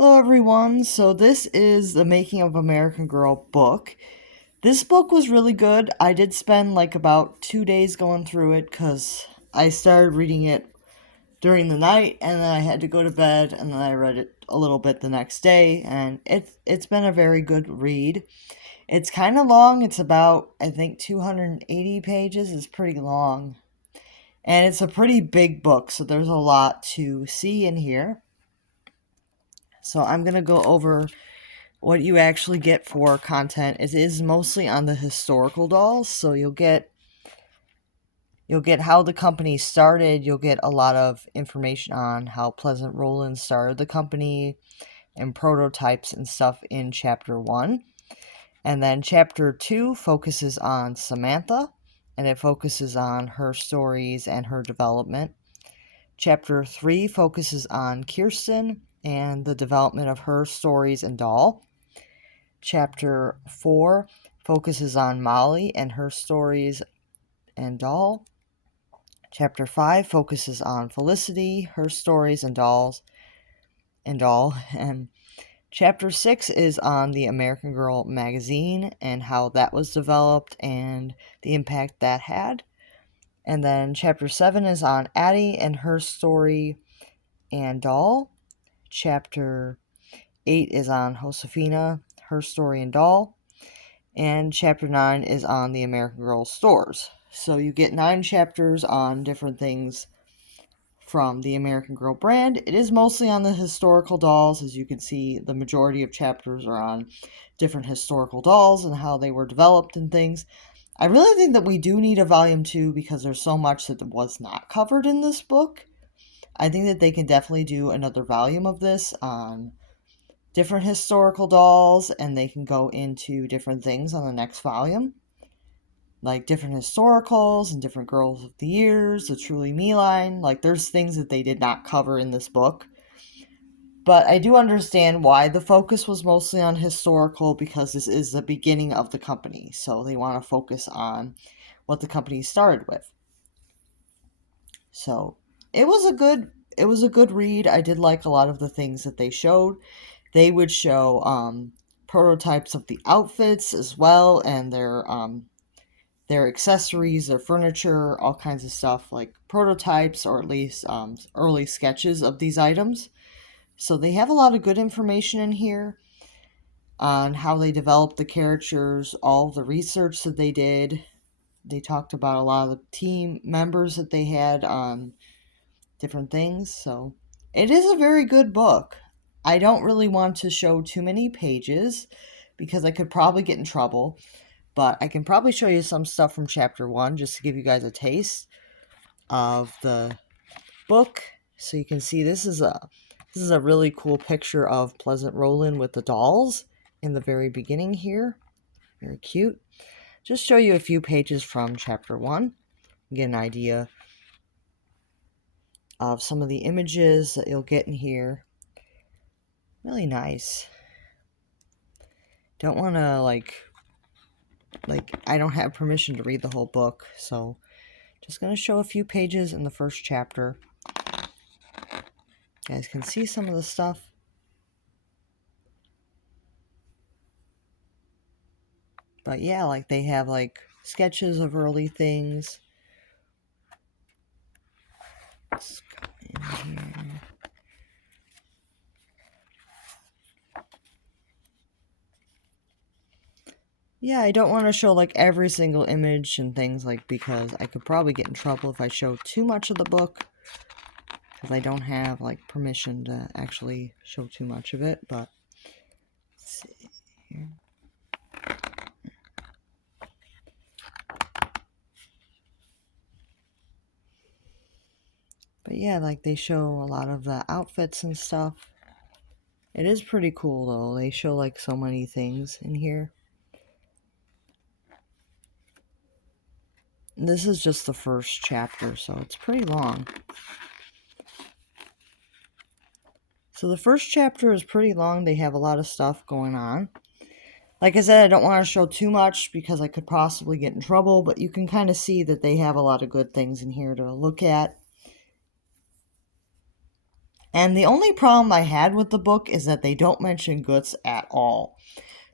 Hello everyone, so this is the Making of American Girl book. This book was really good. I did spend like about 2 days going through it because I started reading it during the night and then I had to go to bed and then I read it a little bit the next day and it's been a very good read. It's kind of long. It's about I think 280 pages. It's pretty long. And it's a pretty big book, so there's a lot to see in here. So I'm going to go over what you actually get for content. It is mostly on the historical dolls, so you'll get how the company started. You'll get a lot of information on how Pleasant Rowland started the company and prototypes and stuff in chapter 1. And then chapter 2 focuses on Samantha, and it focuses on her stories and her development. Chapter 3 focuses on Kirsten and the development of her stories and doll. Chapter 4 focuses on Molly and her stories and doll. Chapter 5 focuses on Felicity, her stories and dolls and doll. And Chapter 6 is on the American Girl magazine and how that was developed and the impact that had. And then Chapter 7 is on Addie and her story and doll. Chapter 8 is on Josefina, her story and doll. And Chapter 9 is on the American Girl stores. So you get 9 chapters on different things from the American Girl brand. It is mostly on the historical dolls. As you can see, the majority of chapters are on different historical dolls and how they were developed and things. I really think that we do need a volume 2 because there's so much that was not covered in this book. I think that they can definitely do another volume of this on different historical dolls, and they can go into different things on the next volume, like different historicals and different girls of the years, the Truly Me line. Like, there's things that they did not cover in this book. But I do understand why the focus was mostly on historical, because this is the beginning of the company, so they want to focus on what the company started with. So it was a good read. I did like a lot of the things that they showed. They would show prototypes of the outfits as well, and their accessories, their furniture, all kinds of stuff, like prototypes or at least early sketches of these items. So they have a lot of good information in here on how they developed the characters, all the research that they did. They talked about a lot of the team members that they had on different things. So it is a very good book. I don't really want to show too many pages because I could probably get in trouble, but I can probably show you some stuff from chapter 1 just to give you guys a taste of the book. So you can see this is a really cool picture of Pleasant Rowland with the dolls in the very beginning here. Very cute. Just show you a few pages from chapter 1. Get an idea of some of the images that you'll get in here. Really nice. Don't want to like I don't have permission to read the whole book, so just going to show a few pages in the first chapter. You guys can see some of the stuff. But yeah, like they have like sketches of early things. Let's go in here. Yeah, I don't want to show like every single image and things, like, because I could probably get in trouble if I show too much of the book, because I don't have like permission to actually show too much of it. But let's see here. But yeah, like they show a lot of the outfits and stuff. It is pretty cool though. They show like so many things in here. This is just the first chapter, so it's pretty long. So the first chapter is pretty long. They have a lot of stuff going on. Like I said, I don't want to show too much because I could possibly get in trouble, but you can kind of see that they have a lot of good things in here to look at. And the only problem I had with the book is that they don't mention Guts at all.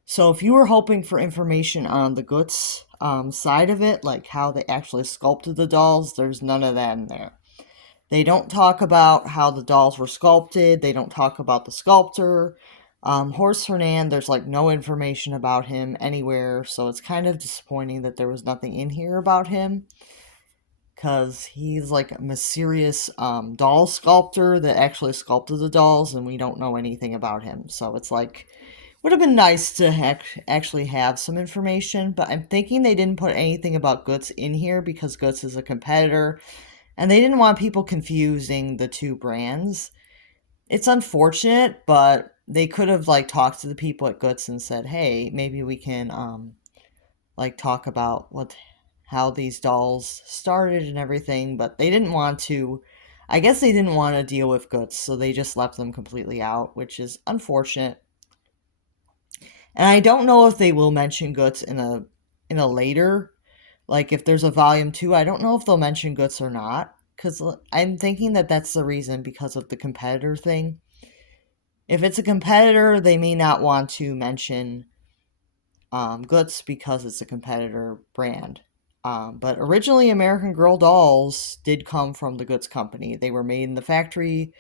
So if you were hoping for information on the Guts side of it, like how they actually sculpted the dolls, there's none of that in there. They don't talk about how the dolls were sculpted. They don't talk about the sculptor. Horst Hernan, there's like no information about him anywhere, so it's kind of disappointing that there was nothing in here about him, because he's like a mysterious doll sculptor that actually sculpted the dolls, and we don't know anything about him. So it's like, would have been nice to actually have some information, but I'm thinking they didn't put anything about Guts in here because Guts is a competitor, and they didn't want people confusing the two brands. It's unfortunate, but they could have like talked to the people at Guts and said, "Hey, maybe we can like talk about how these dolls started and everything," but they didn't want to. I guess they didn't want to deal with Guts, so they just left them completely out, which is unfortunate. And I don't know if they will mention Guts in a later, like if there's a volume 2, I don't know if they'll mention Guts or not, cuz I'm thinking that that's the reason, because of the competitor thing. If it's a competitor, they may not want to mention Guts because it's a competitor brand. But originally, American Girl dolls did come from the Guts company. They were made in the factory,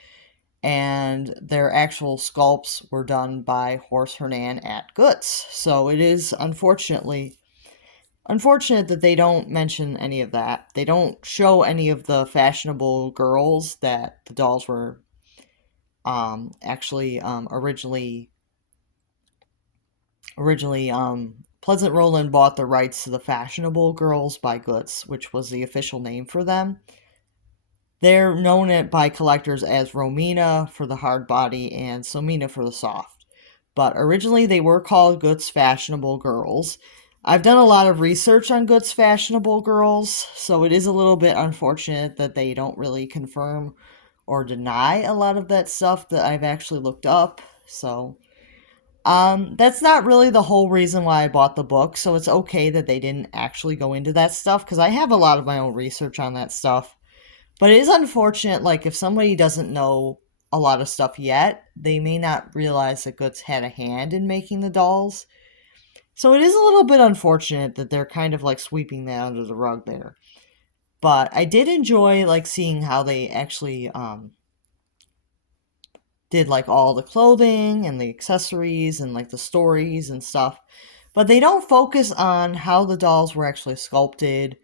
and their actual sculpts were done by Horst Hernan at Guts. So it is unfortunate that they don't mention any of that. They don't show any of the fashionable girls that the dolls were actually originally Pleasant Rowland bought the rights to the fashionable girls by Guts, which was the official name for them. They're known by collectors as Romina for the hard body and Somina for the soft. But originally they were called Guts Fashionable Girls. I've done a lot of research on Guts Fashionable Girls, so it is a little bit unfortunate that they don't really confirm or deny a lot of that stuff that I've actually looked up. So that's not really the whole reason why I bought the book, so it's okay that they didn't actually go into that stuff, because I have a lot of my own research on that stuff. But it is unfortunate, like, if somebody doesn't know a lot of stuff yet, they may not realize that Guts had a hand in making the dolls. So it is a little bit unfortunate that they're kind of, like, sweeping that under the rug there. But I did enjoy, like, seeing how they actually, did like all the clothing and the accessories and like the stories and stuff. But they don't focus on how the dolls were actually sculpted,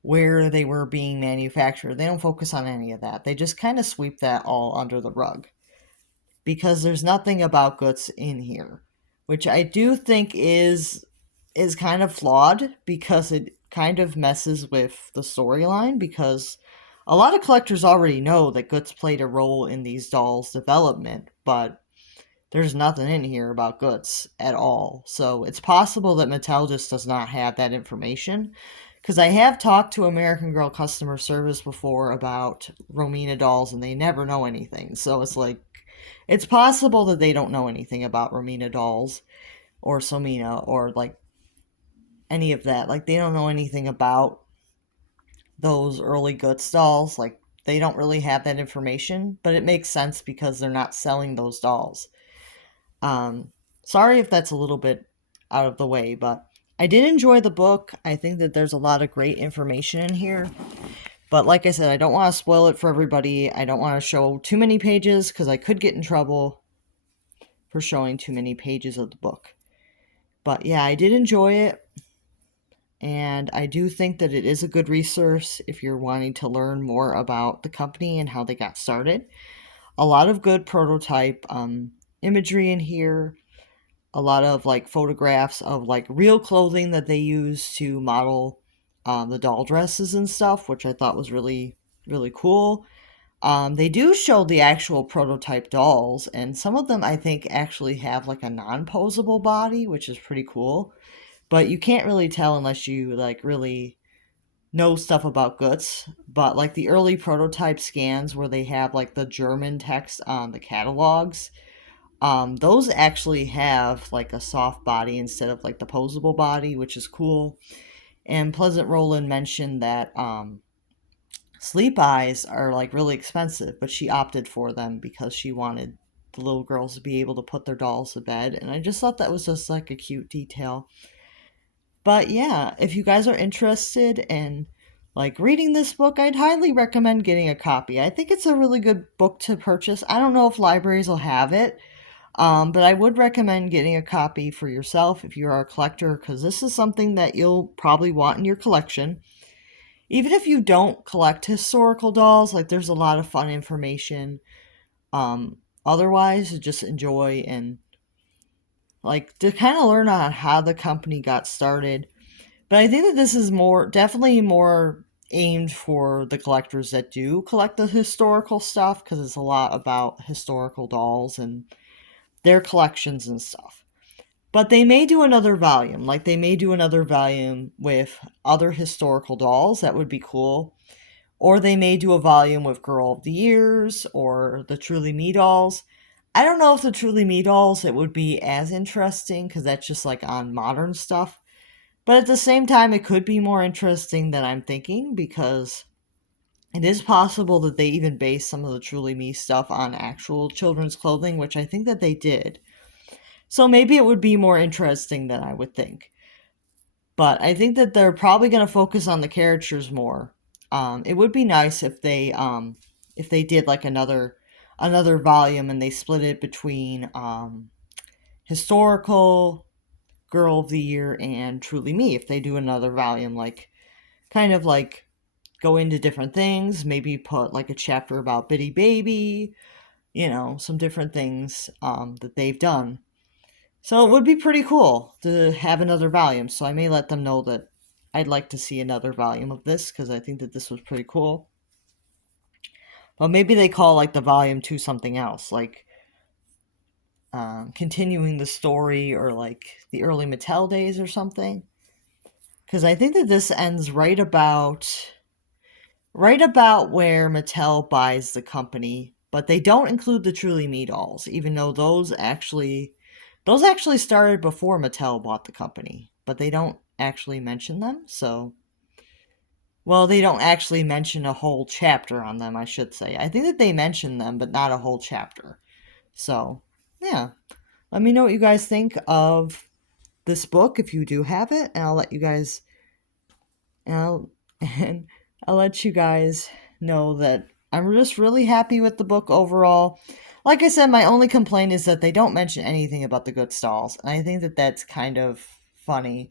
where they were being manufactured. They don't focus on any of that. They just kind of sweep that all under the rug, because there's nothing about Guts in here, which I do think is kind of flawed, because it kind of messes with the storyline, because a lot of collectors already know that Guts played a role in these dolls' development, but there's nothing in here about Guts at all. So it's possible that Mattel just does not have that information. Because I have talked to American Girl customer service before about Romina dolls, and they never know anything. So it's like, it's possible that they don't know anything about Romina dolls or Somina or like any of that. Like, they don't know anything about those early Guts dolls. Like, they don't really have that information, but it makes sense because they're not selling those dolls. Sorry if that's a little bit out of the way, but I did enjoy the book. I think that there's a lot of great information in here. But like I said, I don't want to spoil it for everybody. I don't want to show too many pages, because I could get in trouble for showing too many pages of the book. But yeah, I did enjoy it. And I do think that it is a good resource if you're wanting to learn more about the company and how they got started. A lot of good prototype imagery in here. A lot of like photographs of like real clothing that they use to model the doll dresses and stuff, which I thought was really, really cool. They do show the actual prototype dolls, and some of them I think actually have like a non-posable body, which is pretty cool. But you can't really tell unless you like really know stuff about Guts. But like the early prototype scans where they have like the German text on the catalogs, those actually have like a soft body instead of like the posable body, which is cool. And Pleasant Rowland mentioned that Sleep eyes are like really expensive, but she opted for them because she wanted the little girls to be able to put their dolls to bed. And I just thought that was just like a cute detail. But yeah, if you guys are interested in like reading this book, I'd highly recommend getting a copy. I think it's a really good book to purchase. I don't know if libraries will have it, but I would recommend getting a copy for yourself if you are a collector, because this is something that you'll probably want in your collection. Even if you don't collect historical dolls, like there's a lot of fun information. Otherwise, to just enjoy and like to kind of learn on how the company got started. But I think that this is definitely more aimed for the collectors that do collect the historical stuff, because it's a lot about historical dolls and their collections and stuff. But they may do another volume. Like they may do another volume with other historical dolls. That would be cool. Or they may do a volume with Girl of the Years or the Truly Me dolls. I don't know if the Truly Me dolls it would be as interesting, because that's just like on modern stuff. But at the same time, it could be more interesting than I'm thinking, because it is possible that they even base some of the Truly Me stuff on actual children's clothing, which I think that they did. So maybe it would be more interesting than I would think. But I think that they're probably going to focus on the characters more. It would be nice if they did like another volume and they split it between historical, Girl of the Year, and Truly Me. If they do another volume, like kind of like go into different things, maybe put like a chapter about Bitty Baby, some different things that they've done. So it would be pretty cool to have another volume. So I may let them know that I'd like to see another volume of this, because I think that this was pretty cool. But maybe they call like the volume 2 something else, like continuing the story, or like the early Mattel days or something. Because I think that this ends right about where Mattel buys the company, but they don't include the Truly Me dolls, even though those actually started before Mattel bought the company, but they don't actually mention them. So, well, they don't actually mention a whole chapter on them, I should say. I think that they mention them, but not a whole chapter. So, yeah. Let me know what you guys think of this book if you do have it, and I'll let you guys and I'll, and I'll let you guys know that I'm just really happy with the book overall. Like I said, my only complaint is that they don't mention anything about the good stalls, and I think that that's kind of funny.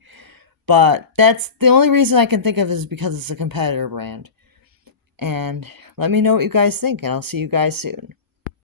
But that's the only reason I can think of is because it's a competitor brand. And let me know what you guys think, and I'll see you guys soon.